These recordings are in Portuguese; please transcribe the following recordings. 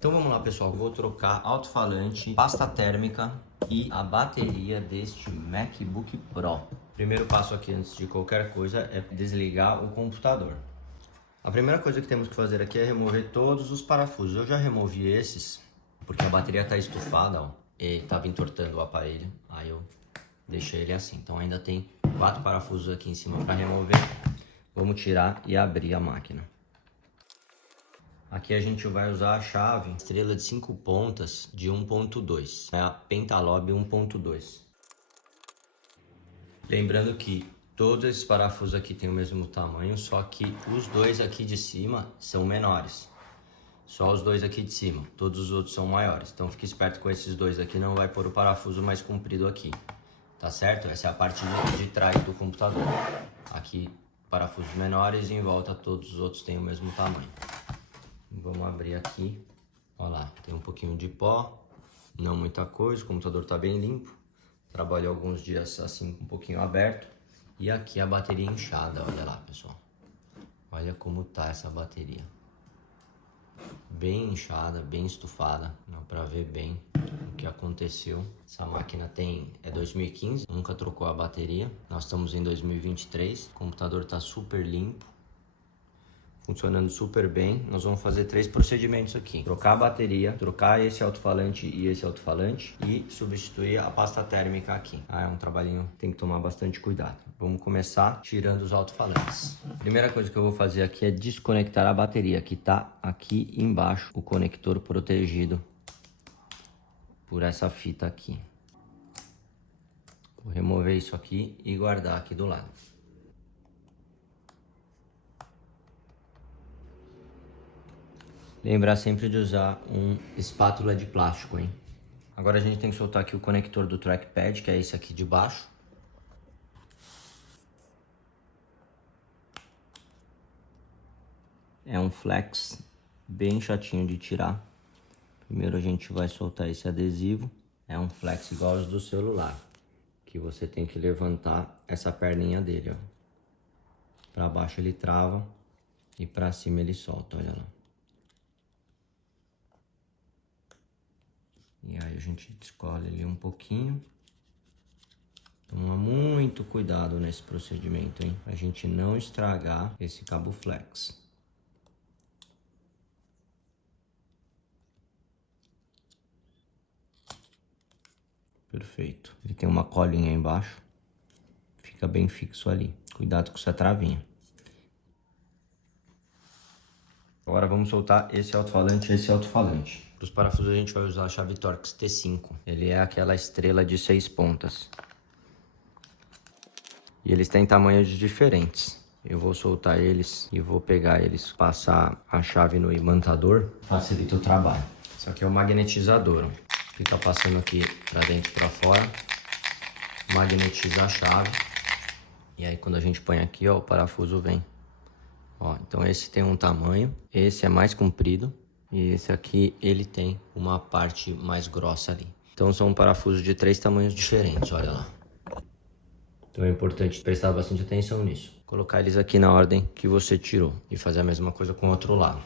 Então vamos lá, pessoal, vou trocar alto-falante, pasta térmica e a bateria deste MacBook Pro. Primeiro passo aqui antes de qualquer coisa é desligar o computador. A primeira coisa que temos que fazer aqui é remover todos os parafusos. Eu já removi esses porque a bateria está estufada, ó, e estava entortando o aparelho, aí eu deixei ele assim. Então ainda tem 4 parafusos aqui em cima para remover. Vamos tirar e abrir a máquina. Aqui a gente vai usar a chave estrela de 5 pontas de 1.2, é a Pentalob 1.2. Lembrando que todos esses parafusos aqui têm o mesmo tamanho, só que os dois aqui de cima são menores. Só os dois aqui de cima, todos os outros são maiores. Então fique esperto com esses dois aqui, não vai pôr o parafuso mais comprido aqui. Tá certo? Essa é a parte de trás do computador. Aqui parafusos menores e em volta todos os outros têm o mesmo tamanho. Vamos abrir aqui, olha lá, tem um pouquinho de pó, não muita coisa, o computador está bem limpo. Trabalhei alguns dias assim, um pouquinho aberto. E aqui a bateria inchada, olha lá, pessoal. Olha como tá essa bateria. Bem inchada, bem estufada, dá pra ver bem o que aconteceu. Essa máquina é 2015, nunca trocou a bateria. Nós estamos em 2023, o computador tá super limpo. Funcionando super bem. Nós vamos fazer 3 procedimentos aqui: trocar a bateria, trocar esse alto-falante e esse alto-falante e substituir a pasta térmica aqui. É um trabalhinho, tem que tomar bastante cuidado. Vamos começar tirando os alto-falantes. Primeira coisa que eu vou fazer aqui é desconectar a bateria, que tá aqui embaixo, o conector protegido por essa fita aqui. Vou remover isso aqui e guardar aqui do lado. Lembrar sempre de usar uma espátula de plástico, hein? Agora a gente tem que soltar aqui o conector do trackpad, que é esse aqui de baixo. É um flex bem chatinho de tirar. Primeiro a gente vai soltar esse adesivo. É um flex igual aos do celular, que você tem que levantar essa perninha dele, ó. Pra baixo ele trava e pra cima ele solta, olha lá. E aí a gente descola ele um pouquinho. Toma muito cuidado nesse procedimento, hein? Pra gente não estragar esse cabo flex. Perfeito. Ele tem uma colinha embaixo. Fica bem fixo ali. Cuidado com essa travinha. Agora vamos soltar esse alto-falante e esse alto-falante. Para os parafusos a gente vai usar a chave Torx T5. Ele é aquela estrela de 6 pontas. E eles têm tamanhos diferentes. Eu vou soltar eles e vou pegar eles, passar a chave no imantador, facilita o trabalho. Isso aqui é o magnetizador, ó. Fica passando aqui para dentro e para fora. Magnetiza a chave. E aí quando a gente põe aqui, ó, o parafuso vem. Ó, então esse tem um tamanho, esse é mais comprido. E esse aqui, ele tem uma parte mais grossa ali. Então são parafusos de 3 tamanhos diferentes, olha lá. Então é importante prestar bastante atenção nisso. Colocar eles aqui na ordem que você tirou. E fazer a mesma coisa com o outro lado.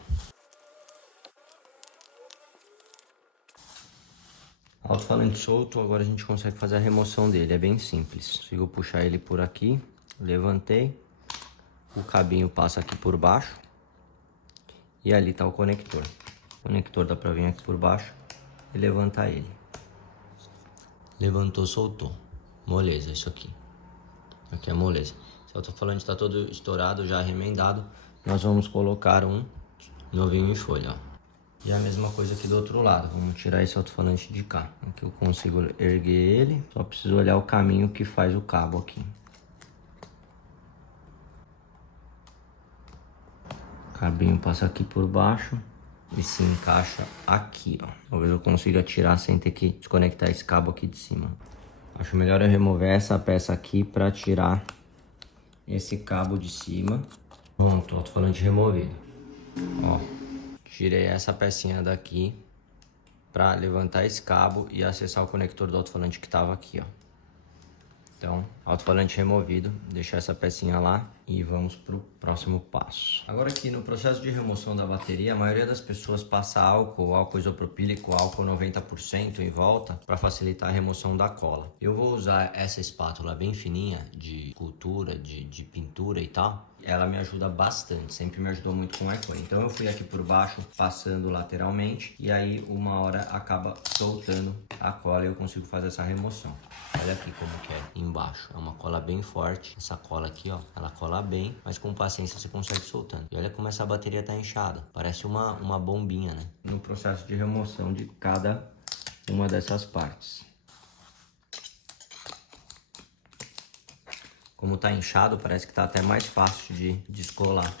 Alto-falante solto, agora a gente consegue fazer a remoção dele. É bem simples. Consigo puxar ele por aqui. Levantei. O cabinho passa aqui por baixo. E ali está o conector. O conector dá pra vir aqui por baixo e levantar ele. Levantou, soltou. Moleza, isso aqui. Aqui é moleza. Se o alto-falante está todo estourado, já remendado, nós vamos colocar um novinho em folha, ó. E a mesma coisa aqui do outro lado. Vamos tirar esse alto-falante de cá. Aqui eu consigo erguer ele. Só preciso olhar o caminho que faz o cabo aqui. O cabinho passa aqui por baixo e se encaixa aqui, ó. Talvez eu consiga tirar sem ter que desconectar esse cabo aqui de cima. Acho melhor eu remover essa peça aqui para tirar esse cabo de cima. Pronto, alto-falante removido. Ó, tirei essa pecinha daqui para levantar esse cabo e acessar o conector do alto-falante que tava aqui, ó. Então, alto-falante removido, deixar essa pecinha lá e vamos para o próximo passo. Agora aqui no processo de remoção da bateria, a maioria das pessoas passa álcool isopropílico, álcool 90% em volta para facilitar a remoção da cola. Eu vou usar essa espátula bem fininha de cultura, de pintura e tal. Ela me ajuda bastante, sempre me ajudou muito com o iPhone. Então eu fui aqui por baixo, passando lateralmente e aí uma hora acaba soltando a cola e eu consigo fazer essa remoção. Olha aqui como que é embaixo, é uma cola bem forte. Essa cola aqui, ó, ela cola bem, mas com paciência você consegue soltando. E olha como essa bateria tá inchada, parece uma bombinha, né? No processo de remoção de cada uma dessas partes. Como tá inchado, parece que tá até mais fácil de descolar.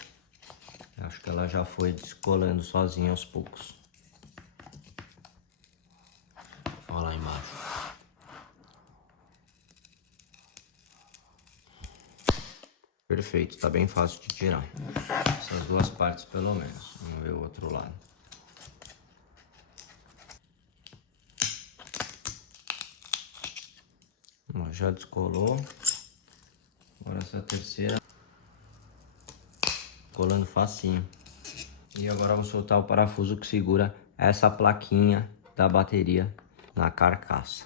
Eu acho que ela já foi descolando sozinha aos poucos. Olha lá embaixo. Perfeito, tá bem fácil de tirar. Essas duas partes pelo menos. Vamos ver o outro lado. Ó, já descolou. Agora essa terceira. Colando facinho. E agora eu vou soltar o parafuso que segura essa plaquinha da bateria na carcaça.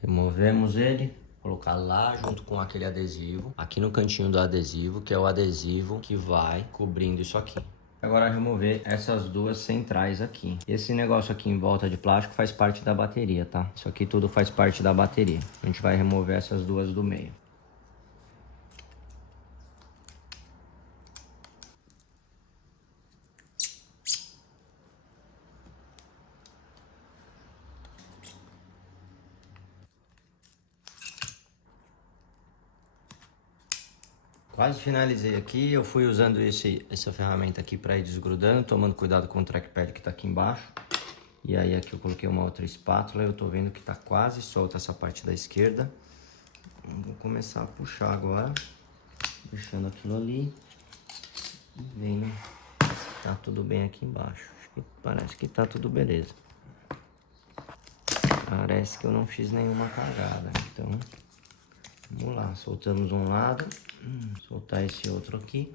Removemos ele. Colocar lá junto com aquele adesivo, aqui no cantinho do adesivo, que é o adesivo que vai cobrindo isso aqui. Agora remover essas duas centrais aqui. Esse negócio aqui em volta de plástico faz parte da bateria, tá? Isso aqui tudo faz parte da bateria. A gente vai remover essas duas do meio. Quase finalizei aqui, eu fui usando essa ferramenta aqui para ir desgrudando, tomando cuidado com o trackpad que tá aqui embaixo. E aí aqui eu coloquei uma outra espátula, eu tô vendo que tá quase solta essa parte da esquerda. Vou começar a puxar agora, deixando aquilo ali e vendo se tá tudo bem aqui embaixo. Acho que parece que tá tudo beleza. Parece que eu não fiz nenhuma cagada, então vamos lá, soltamos um lado. Soltar esse outro aqui.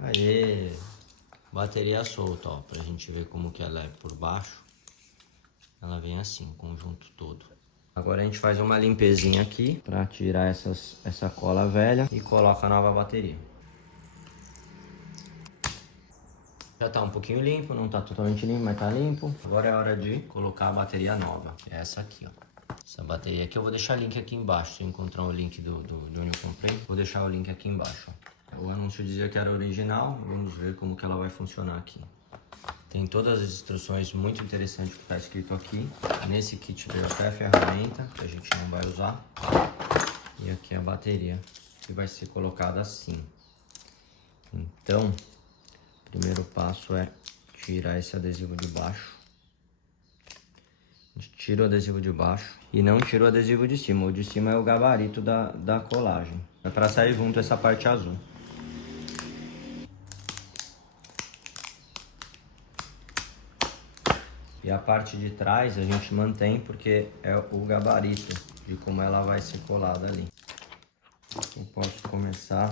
Aê! Bateria solta, ó, pra gente ver como que ela é por baixo. Ela vem assim, o conjunto todo. Agora a gente faz uma limpezinha aqui pra tirar essa cola velha e coloca a nova bateria. Já tá um pouquinho limpo, não tá totalmente limpo, mas tá limpo. Agora é hora de colocar a bateria nova, que é essa aqui, ó. Essa bateria aqui eu vou deixar o link aqui embaixo. Se eu encontrar o link de onde eu comprei, vou deixar o link aqui embaixo, ó. O anúncio dizia que era original, vamos ver como que ela vai funcionar aqui. Tem todas as instruções muito interessantes que está escrito aqui. Nesse kit veio até a ferramenta, que a gente não vai usar. E aqui a bateria, que vai ser colocada assim. Então, o primeiro passo é tirar esse adesivo de baixo. A gente tira o adesivo de baixo e não tira o adesivo de cima. O de cima é o gabarito da colagem. É para sair junto essa parte azul. E a parte de trás a gente mantém porque é o gabarito de como ela vai ser colada ali. Eu posso começar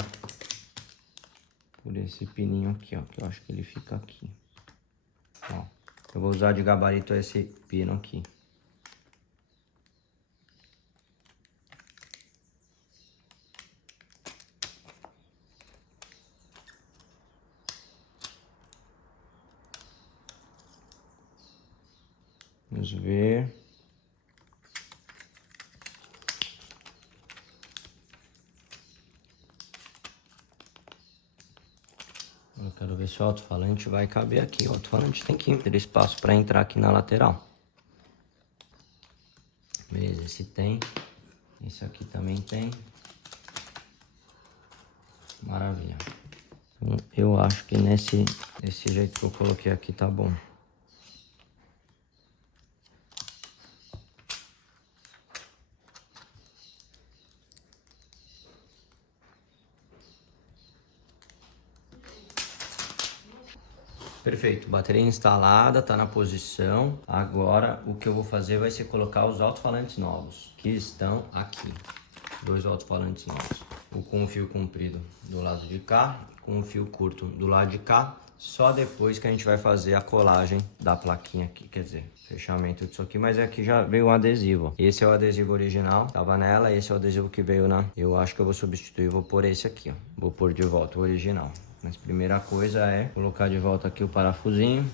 por esse pininho aqui, ó, que eu acho que ele fica aqui. Ó, eu vou usar de gabarito esse pino aqui. Vamos ver. Eu quero ver se o alto-falante vai caber aqui. O alto-falante tem que ter espaço para entrar aqui na lateral. Beleza, esse tem. Esse aqui também tem. Maravilha. Então, eu acho que desse jeito que eu coloquei aqui tá bom. Perfeito, bateria instalada, tá na posição. Agora o que eu vou fazer vai ser colocar os alto-falantes novos, que estão aqui. 2 alto-falantes novos. O com o fio comprido do lado de cá, com o fio curto do lado de cá. Só depois que a gente vai fazer a colagem da plaquinha aqui, quer dizer, fechamento disso aqui, mas aqui já veio um adesivo. Esse é o adesivo original, tava nela, esse é o adesivo que veio na... Eu acho que eu vou substituir, vou pôr esse aqui, ó. Vou pôr de volta o original. Mas primeira coisa é colocar de volta aqui o parafusinho.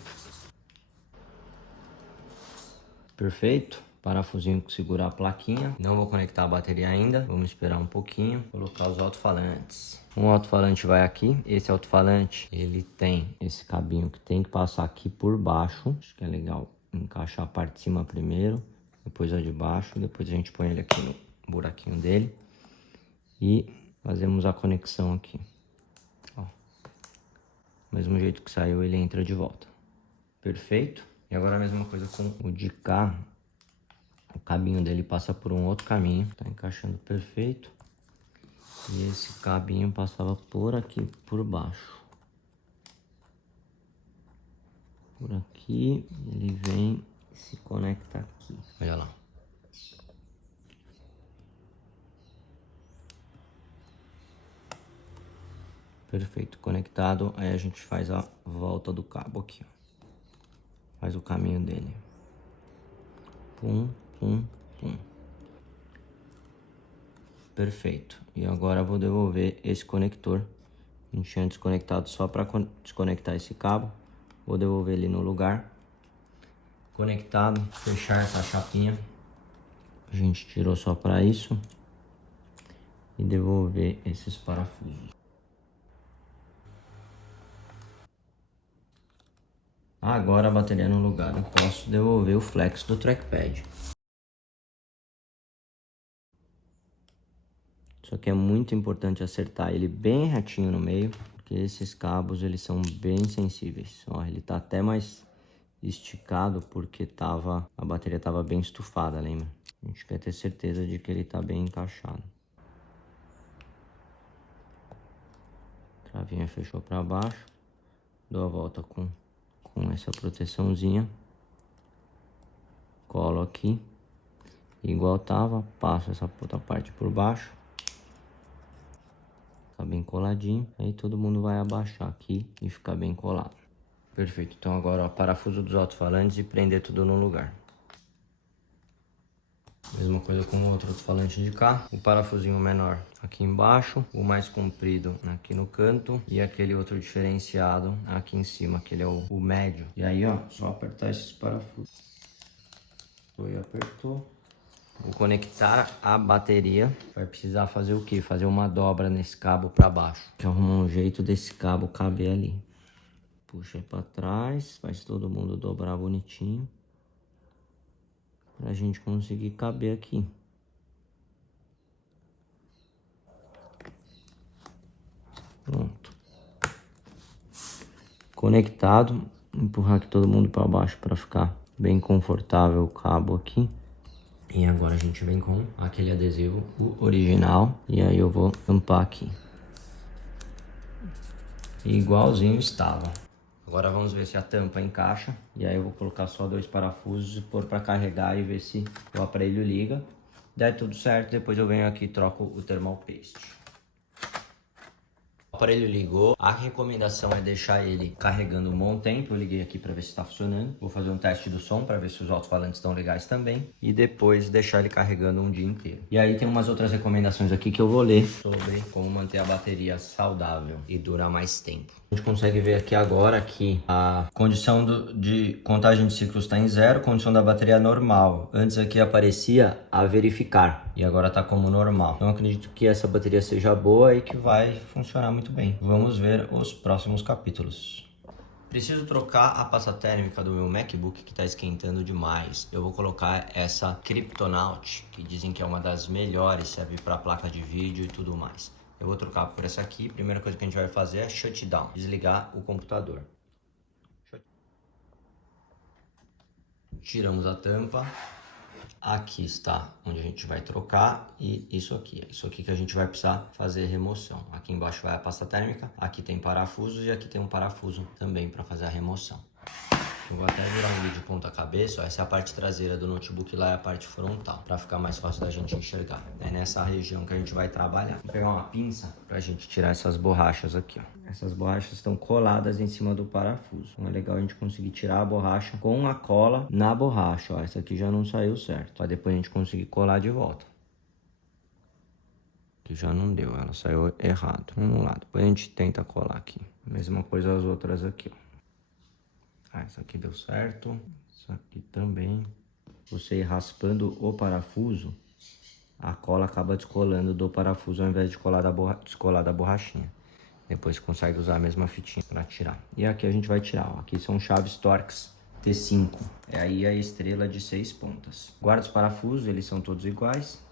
Perfeito. Parafusinho que segura a plaquinha. Não vou conectar a bateria ainda. Vamos esperar um pouquinho. Colocar os alto-falantes. Um alto-falante vai aqui. Esse alto-falante, ele tem esse cabinho que tem que passar aqui por baixo. Acho que é legal encaixar a parte de cima primeiro. Depois a de baixo. Depois a gente põe ele aqui no buraquinho dele. E fazemos a conexão aqui. Mesmo jeito que saiu, ele entra de volta. Perfeito. E agora a mesma coisa com o de cá. O cabinho dele passa por um outro caminho. Tá encaixando perfeito. E esse cabinho passava por aqui, por baixo. Por aqui, ele vem e se conecta aqui. Olha lá. Perfeito, conectado. Aí a gente faz a volta do cabo aqui, ó. Faz o caminho dele. Pum, pum, pum. Perfeito. E agora eu vou devolver esse conector. A gente tinha desconectado só para desconectar esse cabo. Vou devolver ele no lugar. Conectado. Fechar essa chapinha. A gente tirou só para isso. E devolver esses parafusos. Agora a bateria no lugar. Eu posso devolver o flex do trackpad. Só que é muito importante acertar ele bem retinho no meio, porque esses cabos eles são bem sensíveis. Ó, ele tá até mais esticado porque a bateria tava bem estufada, lembra? A gente quer ter certeza de que ele tá bem encaixado. Travinha fechou para baixo. Dou a volta com essa proteçãozinha. Colo aqui. Igual tava, passo essa outra parte por baixo. Fica bem coladinho. Aí todo mundo vai abaixar aqui e ficar bem colado. Perfeito. Então agora, ó, parafuso dos alto-falantes e prender tudo no lugar. Mesma coisa com o outro alto-falante de cá. O parafusinho menor aqui embaixo. O mais comprido aqui no canto. E aquele outro diferenciado aqui em cima, que ele é o médio. E aí, ó, só apertar esses parafusos. Foi, apertou. Vou conectar a bateria. Vai precisar fazer o quê? Fazer uma dobra nesse cabo para baixo. Que arrumar um jeito desse cabo caber ali. Puxa aí para trás. Faz todo mundo dobrar bonitinho. Pra gente conseguir caber aqui. Pronto. Conectado. Empurrar aqui todo mundo para baixo para ficar bem confortável o cabo aqui. E agora a gente vem com aquele adesivo, o original. E aí eu vou tampar aqui. Igualzinho estava. Agora vamos ver se a tampa encaixa. E aí eu vou colocar só 2 parafusos e pôr para carregar e ver se o aparelho liga. Der tudo certo, depois eu venho aqui e troco o thermal paste. O aparelho ligou. A recomendação é deixar ele carregando um bom tempo. Eu liguei aqui para ver se está funcionando. Vou fazer um teste do som para ver se os alto-falantes estão legais também. E depois deixar ele carregando um dia inteiro. E aí tem umas outras recomendações aqui que eu vou ler sobre como manter a bateria saudável e durar mais tempo. A gente consegue ver aqui agora que a condição de contagem de ciclos está em 0, condição da bateria é normal. Antes aqui aparecia a verificar e agora está como normal. Então acredito que essa bateria seja boa e que vai funcionar muito bem. Vamos ver os próximos capítulos. Preciso trocar a pasta térmica do meu MacBook que está esquentando demais. Eu vou colocar essa Kryptonaut, que dizem que é uma das melhores, serve para placa de vídeo e tudo mais. Eu vou trocar por essa aqui. Primeira coisa que a gente vai fazer é shutdown, desligar o computador. Tiramos a tampa. Aqui está onde a gente vai trocar e isso aqui que a gente vai precisar fazer remoção. Aqui embaixo vai a pasta térmica, aqui tem parafusos e aqui tem um parafuso também para fazer a remoção. Eu vou até virar um vídeo ponta cabeça, ó, essa é a parte traseira do notebook, lá é a parte frontal, para ficar mais fácil da gente enxergar. É nessa região que a gente vai trabalhar. Vou pegar uma pinça pra gente tirar essas borrachas aqui, ó. Essas borrachas estão coladas em cima do parafuso. Então é legal a gente conseguir tirar a borracha com a cola na borracha, ó. Essa aqui já não saiu certo, para depois a gente conseguir colar de volta. Que já não deu, ela saiu errado. Vamos lá, depois a gente tenta colar aqui. Mesma coisa as outras aqui, ó. Ah, essa aqui deu certo. Isso aqui também. Você ir raspando o parafuso, a cola acaba descolando do parafuso ao invés de descolar da borrachinha. Depois você consegue usar a mesma fitinha para tirar. E aqui a gente vai tirar, ó. Aqui são chaves Torx T5. É aí a estrela de 6 pontas. Guarda os parafusos, eles são todos iguais.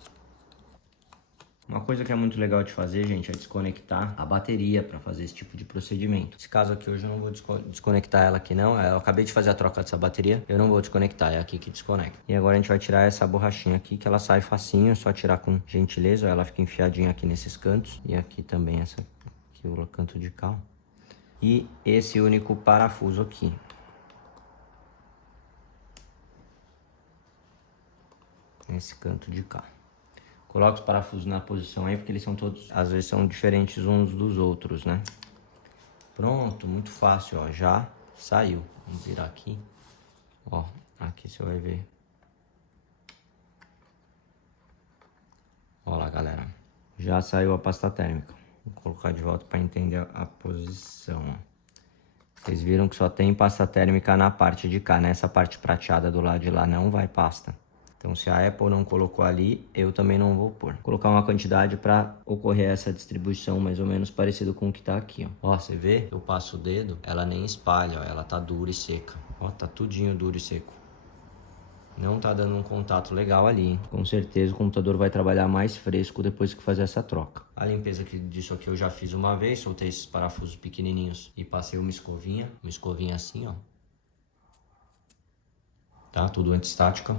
Uma coisa que é muito legal de fazer, gente, é desconectar a bateria para fazer esse tipo de procedimento. Nesse caso aqui, hoje eu não vou desconectar ela aqui não. Eu acabei de fazer a troca dessa bateria, eu não vou desconectar, é aqui que desconecta. E agora a gente vai tirar essa borrachinha aqui, que ela sai facinho, é só tirar com gentileza. Ela fica enfiadinha aqui nesses cantos. E aqui também essa aqui, o canto de cá. E esse único parafuso aqui. Esse canto de cá. Coloca os parafusos na posição aí, porque eles são todos, às vezes são diferentes uns dos outros, né? Pronto, muito fácil, ó, já saiu. Vamos virar aqui. Ó, aqui você vai ver. Ó lá, galera. Já saiu a pasta térmica. Vou colocar de volta para entender a posição, ó. Vocês viram que só tem pasta térmica na parte de cá, nessa parte prateada do lado de lá não vai pasta. Então, se a Apple não colocou ali, eu também não vou pôr. Vou colocar uma quantidade para ocorrer essa distribuição mais ou menos parecido com o que tá aqui, ó. Ó, você vê? Eu passo o dedo, ela nem espalha, ó. Ela tá dura e seca. Ó, tá tudinho duro e seco. Não tá dando um contato legal ali, hein? Com certeza o computador vai trabalhar mais fresco depois que fazer essa troca. A limpeza disso aqui eu já fiz uma vez, soltei esses parafusos pequenininhos e passei uma escovinha assim, ó. Tá? Tudo antiestática.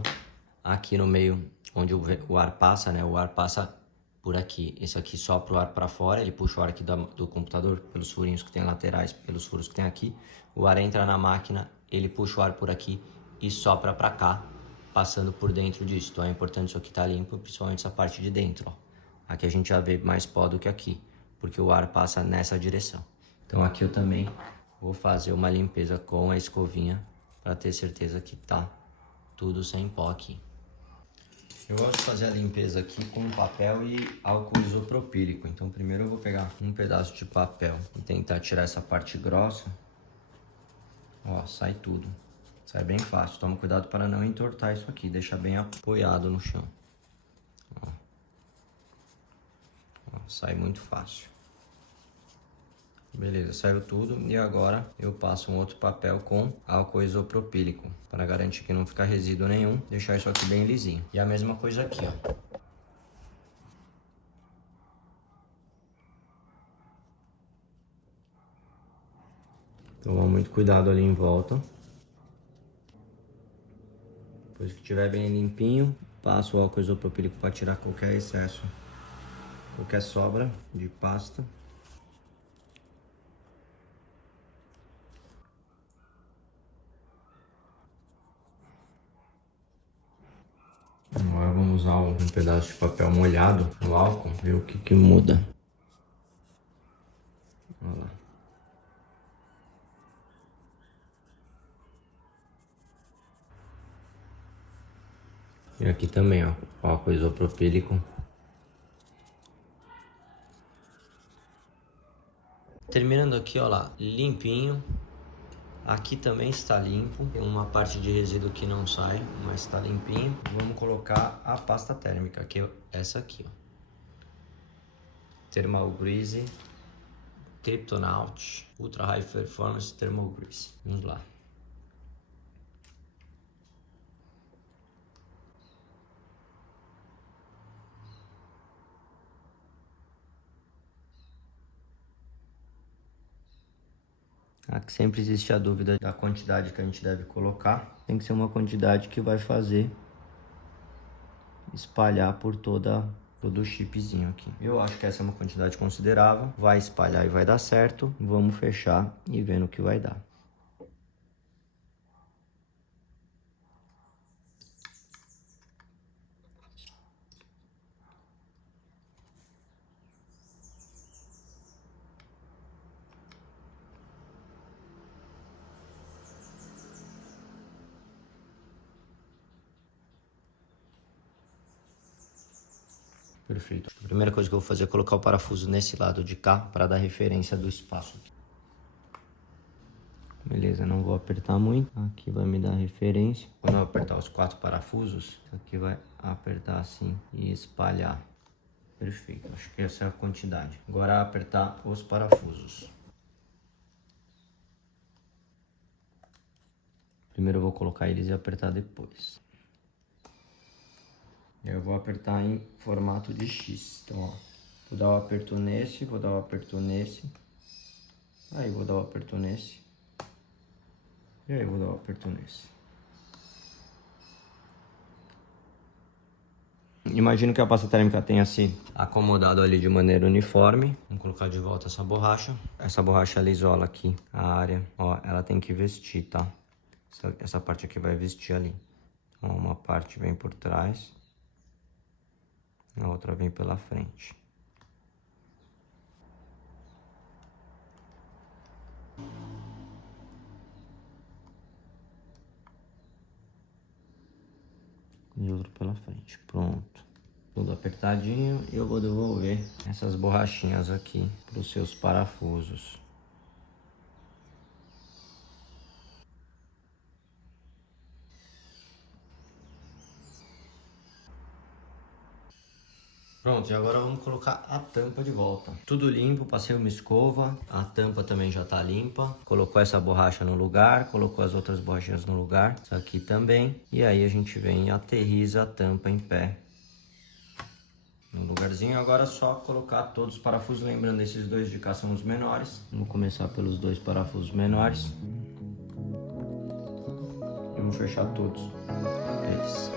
Aqui no meio, onde o ar passa, né? O ar passa por aqui. Esse aqui sopra o ar para fora, ele puxa o ar aqui do computador pelos furinhos que tem laterais, pelos furos que tem aqui. O ar entra na máquina, ele puxa o ar por aqui e sopra para cá, passando por dentro disso. Então é importante isso aqui estar limpo, principalmente essa parte de dentro, ó. Aqui a gente já vê mais pó do que aqui, porque o ar passa nessa direção. Então aqui eu também vou fazer uma limpeza com a escovinha para ter certeza que tá tudo sem pó aqui. Eu gosto de fazer a limpeza aqui com papel e álcool isopropílico. Então primeiro eu vou pegar um pedaço de papel e tentar tirar essa parte grossa. Ó, sai tudo. Sai bem fácil. Toma cuidado para não entortar isso aqui. Deixa bem apoiado no chão. Ó. Ó, sai muito fácil. Beleza, saiu tudo e agora eu passo um outro papel com álcool isopropílico para garantir que não fica resíduo nenhum, deixar isso aqui bem lisinho. E a mesma coisa aqui, ó. Toma muito cuidado ali em volta. Depois que estiver bem limpinho, passo o álcool isopropílico para tirar qualquer excesso, qualquer sobra de pasta. Agora vamos usar um pedaço de papel molhado no álcool, ver o que muda. Olha lá. E aqui também, ó, álcool isopropílico. Terminando aqui, ó lá, limpinho. Aqui também está limpo, tem uma parte de resíduo que não sai, mas está limpinho. Vamos colocar a pasta térmica, que é essa aqui, ó. Thermal Grease, Kryptonaut, Ultra High Performance Thermal Grease. Vamos lá. Aqui sempre existe a dúvida da quantidade que a gente deve colocar. Tem que ser uma quantidade que vai fazer espalhar por todo o chipzinho aqui. Eu acho que essa é uma quantidade considerável. Vai espalhar e vai dar certo. Vamos fechar e ver no que vai dar. Perfeito. A primeira coisa que eu vou fazer é colocar o parafuso nesse lado de cá para dar referência do espaço. Beleza, não vou apertar muito. Aqui vai me dar referência. Quando eu apertar os 4 parafusos, aqui vai apertar assim e espalhar. Perfeito, acho que essa é a quantidade. Agora apertar os parafusos. Primeiro eu vou colocar eles e apertar depois. Eu vou apertar em formato de X. Então, ó, vou dar um aperto nesse, vou dar um aperto nesse. Aí vou dar um aperto nesse. E aí vou dar um aperto nesse. Imagino que a pasta térmica tenha se acomodado ali de maneira uniforme. Vamos colocar de volta essa borracha. Essa borracha ela isola aqui a área. Ó, ela tem que vestir, tá? Essa parte aqui vai vestir ali. Então, uma parte vem por trás. A outra vem pela frente. E outro pela frente. Pronto. Tudo apertadinho. E eu vou devolver essas borrachinhas aqui para os seus parafusos. Pronto, e agora vamos colocar a tampa de volta. Tudo limpo, passei uma escova, a tampa também já tá limpa. Colocou essa borracha no lugar, colocou as outras borrachinhas no lugar, isso aqui também. E aí a gente vem e aterriza a tampa em pé no lugarzinho. Agora é só colocar todos os parafusos, lembrando esses dois de cá são os menores. Vamos começar pelos 2 parafusos menores. E vamos fechar todos eles.